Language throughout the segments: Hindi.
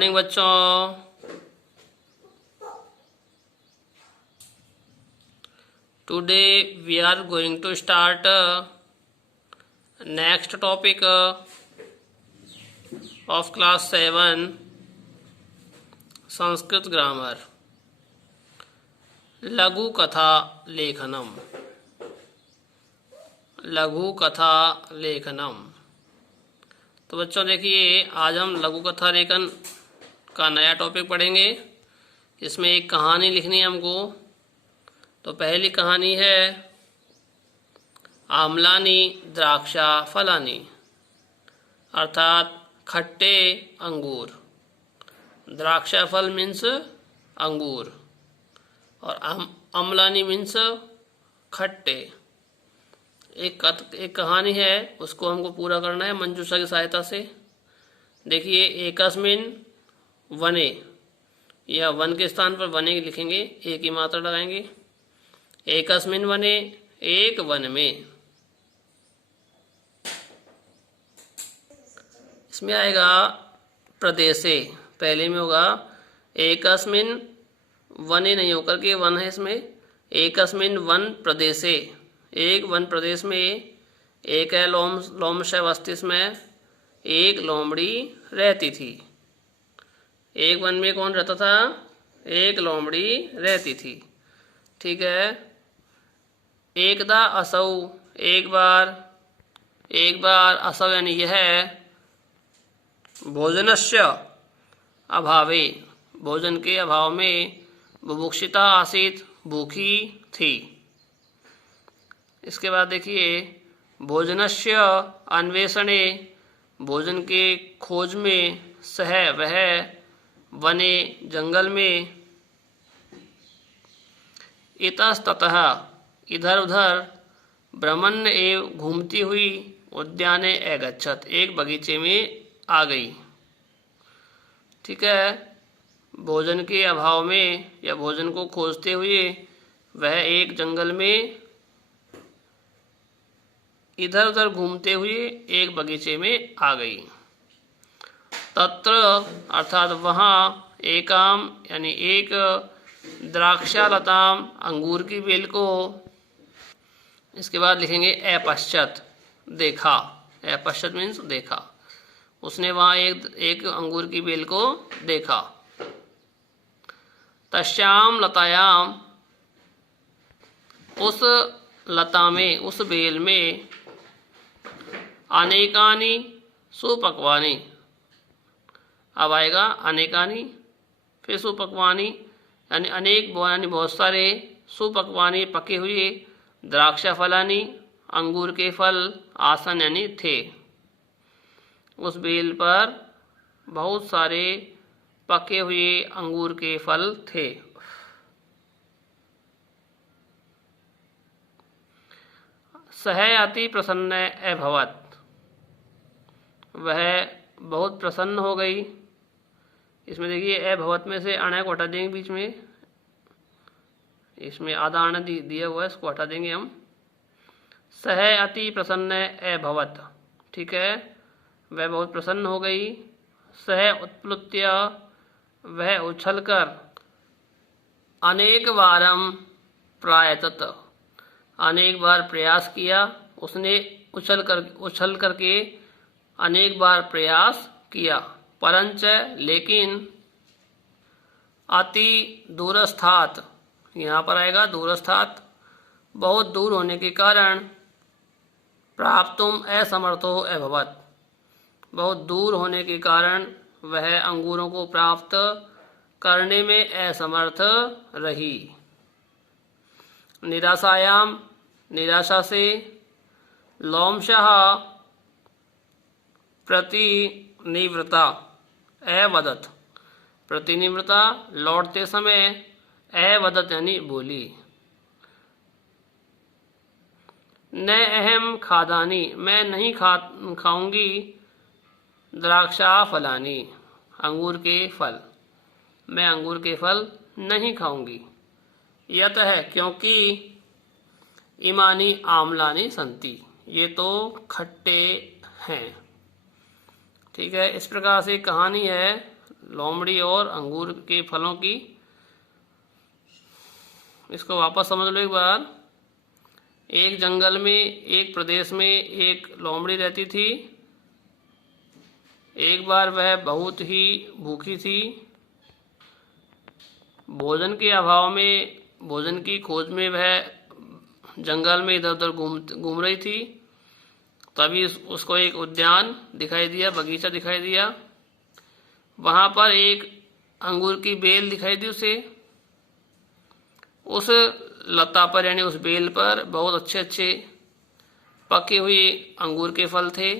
मॉर्निंग बच्चों। Today we are going to start next topic of class 7 Sanskrit grammar लघु कथा लेखनम। लघु कथा लेखनम। तो बच्चों देखिए, आज हम लघु कथा लेखन का नया टॉपिक पढ़ेंगे। इसमें एक कहानी लिखनी है हमको। तो पहली कहानी है आम्लानी द्राक्षा फलानी, अर्थात खट्टे अंगूर। द्राक्षा फल मीन्स अंगूर और अम्लानी मीन्स खट्टे। एक कहानी है, उसको हमको पूरा करना है मंजूषा की सहायता से। देखिए, एकस्मिन वने, या वन के स्थान पर वने लिखेंगे, एक ही मात्रा लगाएंगे। एकस्मिन वने, एक वन में। इसमें आएगा प्रदेशे, पहले में होगा एकस्मिन वने, नहीं होकर के वन है इसमें। एकस्मिन वन प्रदेशे, एक वन प्रदेश में एक है लोमश वस्तिस में एक लोमड़ी रहती थी। एक वन में कौन रहता था? एक लोमड़ी रहती थी। ठीक है। एकदा असौ, एक बार असौ यानी यह भोजनस्य अभावे, भोजन के अभाव में बुभुक्षिता आसीत, भूखी थी। इसके बाद देखिए, भोजनस्य अन्वेषणे, भोजन के खोज में, सह वह, वने जंगल में, इतस्ततः इधर उधर, भ्रमण एव घूमती हुई, उद्याने अगच्छत, एक बगीचे में आ गई। ठीक है। भोजन के अभाव में या भोजन को खोजते हुए वह एक जंगल में, इधर उधर घूमते हुए एक बगीचे में आ गई। तत्र अर्थात वहाँ, एकाम यानी एक, द्राक्षालताम अंगूर की बेल को, इसके बाद लिखेंगे अपश्यत, देखा। अपश्यत मीन्स देखा। उसने वहाँ एक अंगूर की बेल को देखा। तस्याम लतायाम, उस लता में, उस बेल में, अनेकानी सुपक्वानी, अब आएगा अनेकानी, फिर सुपक्वानी यानी अनेक, यानी बहुत सारे, सुपक्वानी पके हुए, द्राक्षा फलानी अंगूर के फल, आसन यानी थे। उस बेल पर बहुत सारे पके हुए अंगूर के फल थे। सह अति प्रसन्न अभवत, वह बहुत प्रसन्न हो गई। इसमें देखिए, अभवत में से अण को हटा देंगे बीच में, इसमें आधा अण दिया हुआ है, इसको हटा देंगे हम। सह अति प्रसन्न अभवत, ठीक है, वह बहुत प्रसन्न हो गई। सह उत्प्लुत्य, वह उछलकर, अनेक बारम प्रायतत, अनेक बार प्रयास किया। उसने उछल करके अनेक बार प्रयास किया। परंच लेकिन, अति दूरस्थात, यहाँ पर आएगा दूरस्थात, बहुत दूर होने के कारण, प्राप्तुम असमर्थो अभवत, बहुत दूर होने के कारण वह अंगूरों को प्राप्त करने में असमर्थ रही। निराशायाम, निराशा से, लोमशः प्रतिनिवृता अवदत, प्रतिनिवृता लौटते समय, अवदत यानी बोली। न अहम खादानी, मैं नहीं खाऊंगी, द्राक्षा फलानी, अंगूर के फल, मैं अंगूर के फल नहीं खाऊंगी। यतः क्योंकि, इमानी आम्लानी संति, ये तो खट्टे हैं। ठीक है। इस प्रकार से कहानी है लोमड़ी और अंगूर के फलों की। इसको वापस समझ लो एक बार। एक जंगल में, एक प्रदेश में एक लोमड़ी रहती थी। एक बार वह बहुत ही भूखी थी। भोजन के अभाव में, भोजन की खोज में वह जंगल में इधर उधर घूम रही थी। तभी उसको एक उद्यान दिखाई दिया, बगीचा दिखाई दिया। वहाँ पर एक अंगूर की बेल दिखाई दी उसे। उस लता पर यानी उस बेल पर बहुत अच्छे अच्छे पके हुए अंगूर के फल थे।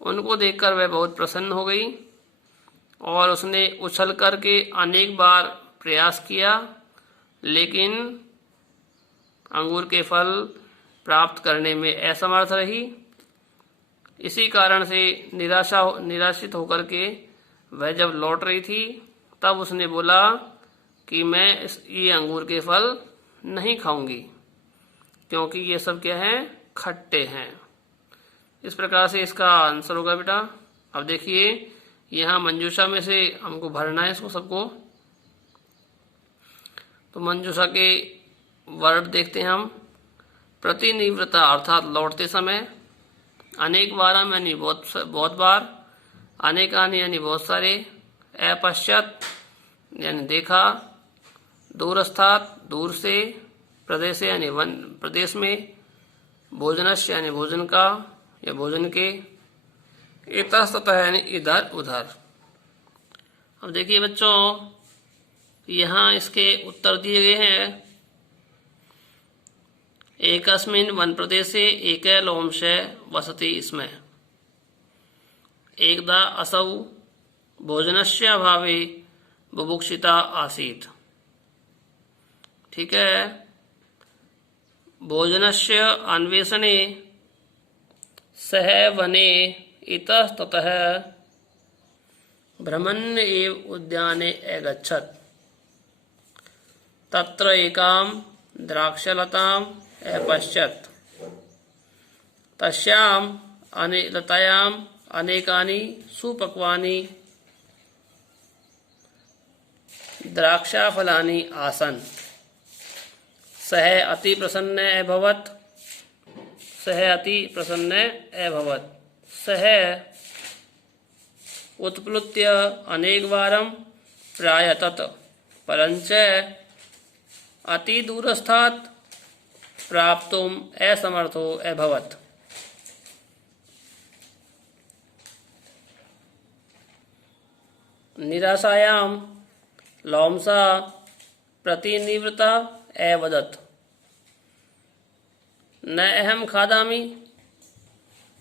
उनको देखकर वह बहुत प्रसन्न हो गई और उसने उछल करके अनेक बार प्रयास किया, लेकिन अंगूर के फल प्राप्त करने में असमर्थ रही। इसी कारण से निराशित होकर के वह जब लौट रही थी, तब उसने बोला कि मैं ये अंगूर के फल नहीं खाऊंगी, क्योंकि ये सब क्या है, खट्टे हैं। इस प्रकार से इसका आंसर होगा बेटा। अब देखिए यहाँ मंजूषा में से हमको भरना है इसको सबको। तो मंजूषा के वर्ड देखते हैं हम। प्रतिनिवृत्ता अर्थात लौटते समय, अनेक बार यानी बहुत बार, अनेकानि यानी बहुत सारे, अपश्यत यानी देखा, दूरस्थात दूर से, प्रदेश यानी वन प्रदेश में, भोजनस्य यानी भोजन का या भोजन के, इतस्ततः यानी इधर उधर। अब देखिए बच्चों, यहाँ इसके उत्तर दिए गए हैं। एकस्मिन् वन प्रदेशे एके लोमशे वसति स्म। एकदा असौ भोजनस्य अभावे बुभुक्षिता आसीत्। ठीक है। भोजनस्य अन्वेषणे सह वने इतस्ततः भ्रमन् एव उद्याने अगच्छत्। तत्र एकां द्राक्षलताम् अपश्यत्। तस्यां लतायाम् अनेकानि सुपक्वानि द्राक्षाफलानि आसन्। सः अति प्रसन्न अभवत्। सः उत्प्लुत्य अनेकवारं प्रायतत, परञ्च अति दूरस्थात् प्राप्तुम् असमर्थो अभवत्। निराशायां लोमशा प्रतिनिवृत्ता अवदत्। न अहं खादामि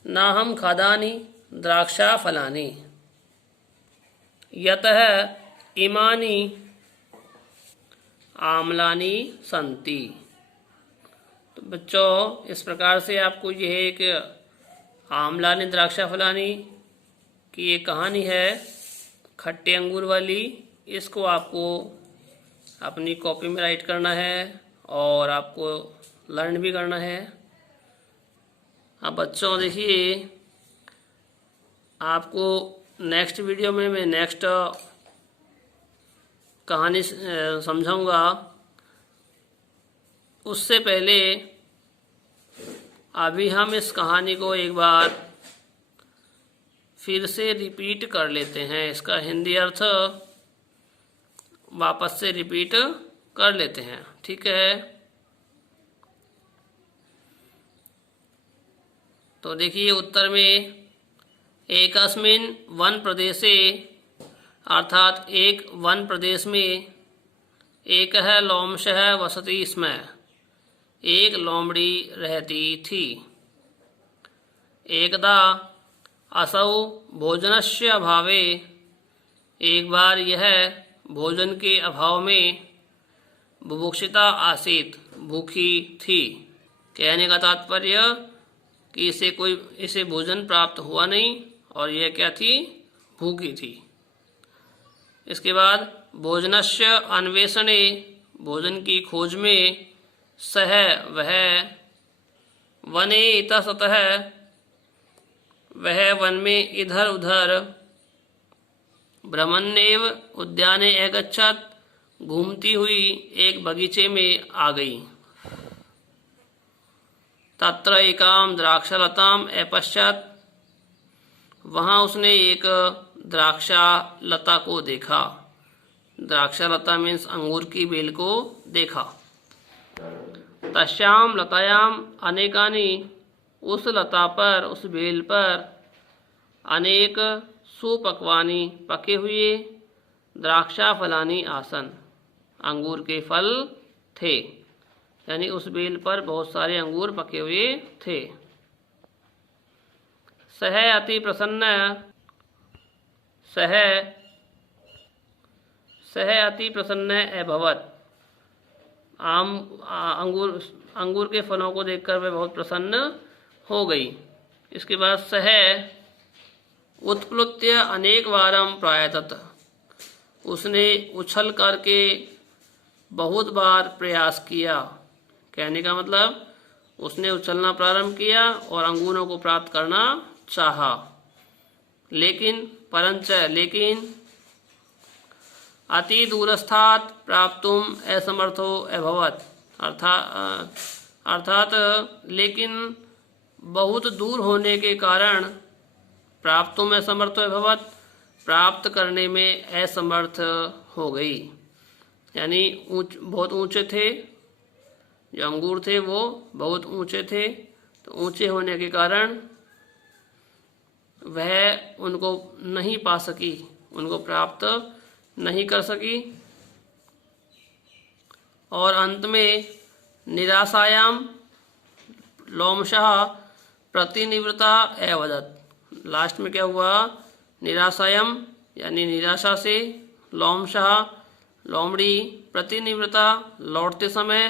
नाहं खादानि द्राक्षाफलानि यतः इमानि आम्लानि सन्ति। तो बच्चों, इस प्रकार से आपको यह एक आम्लानि द्राक्षाफलानि की एक कहानी है, खट्टे अंगूर वाली। इसको आपको अपनी कॉपी में राइट करना है और आपको लर्न भी करना है। अब बच्चों देखिए, आपको नेक्स्ट वीडियो में मैं नेक्स्ट कहानी समझाऊंगा। उससे पहले अभी हम इस कहानी को एक बार फिर से रिपीट कर लेते हैं। इसका हिंदी अर्थ वापस से रिपीट कर लेते हैं। ठीक है। तो देखिए उत्तर में, एकस्मिन् वन प्रदेशे अर्थात एक वन प्रदेश में, एकः लोमशः वसति स्म, एक लोमड़ी रहती थी। एकदा असौ भोजनस्य अभावे, एक बार यह भोजन के अभाव में, बुभुक्षिता आसीत् भूखी थी। कहने का तात्पर्य कि इसे भोजन प्राप्त हुआ नहीं और यह क्या थी, भूखी थी। इसके बाद भोजनस्य अन्वेषणे, भोजन की खोज में, सह वह, वने इतस्ततः, वह वन में इधर उधर, ब्रह्मण्येव उद्याने अगच्छत्, घूमती हुई एक बगीचे में आ गई। तत्र एकाम द्राक्षलताम अपश्यत्, वहाँ उसने एक द्राक्षा लता को देखा। द्राक्षा लता मीन्स अंगूर की बेल को देखा। तस्याम लतायाम अनेकानि, उस लता पर, उस बेल पर अनेक सुपक्वानि, पके हुए द्राक्षा फलानि आसन, अंगूर के फल थे। यानी उस बेल पर बहुत सारे अंगूर पके हुए थे। सह अति प्रसन्न, सह अति प्रसन्न अभवत्, अंगूर के फलों को देखकर वह बहुत प्रसन्न हो गई। इसके बाद सह उत्प्लुत्य अनेक वारम प्रायतत, उसने उछल करके बहुत बार प्रयास किया। कहने का मतलब उसने उछलना प्रारंभ किया और अंगूरों को प्राप्त करना चाहा, लेकिन अति दूरस्थात् प्राप्तुम असमर्थो अभवत्, अर्थात लेकिन बहुत दूर होने के कारण प्राप्तुम असमर्थो अभवत्, प्राप्त करने में असमर्थ हो गई। यानी बहुत ऊंचे थे, जो अंगूर थे वो बहुत ऊंचे थे, तो ऊंचे होने के कारण वह उनको नहीं पा सकी, उनको प्राप्त नहीं कर सकी। और अंत में निराशायाम लोमशः प्रतिनिवृत्ता अवदत्, लास्ट में क्या हुआ, निराशायाम यानी निराशा से, लोमशः लोमड़ी, प्रतिनिवृत्ता लौटते समय,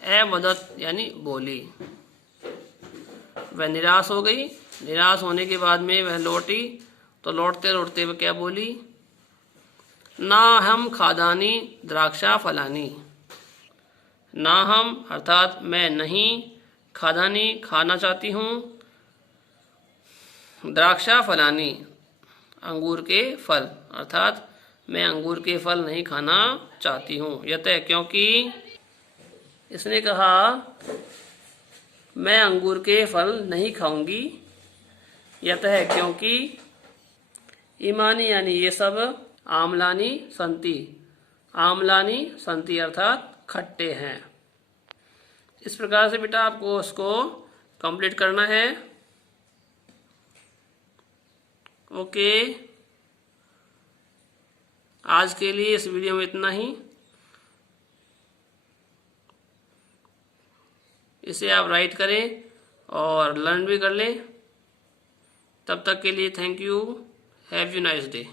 अवदत् यानी बोली, वह निराश हो गई। निराश होने के बाद में वह लौटी, तो लौटते लौटते वह क्या बोली, ना हम खादानी द्राक्षा फलानी, ना हम अर्थात मैं नहीं, खादानी खाना चाहती हूँ, द्राक्षा फलानी अंगूर के फल, अर्थात मैं अंगूर के फल नहीं खाना चाहती हूँ। यतः क्योंकि इसने कहा मैं अंगूर के फल नहीं खाऊंगी, यतः क्योंकि इमानी यानी ये सब, आमलानी संति, आमलानी संति अर्थात खट्टे हैं। इस प्रकार से बेटा आपको उसको कंप्लीट करना है। ओके, आज के लिए इस वीडियो में इतना ही। इसे आप राइट करें और लर्न भी कर लें। तब तक के लिए thank you, have a nice day.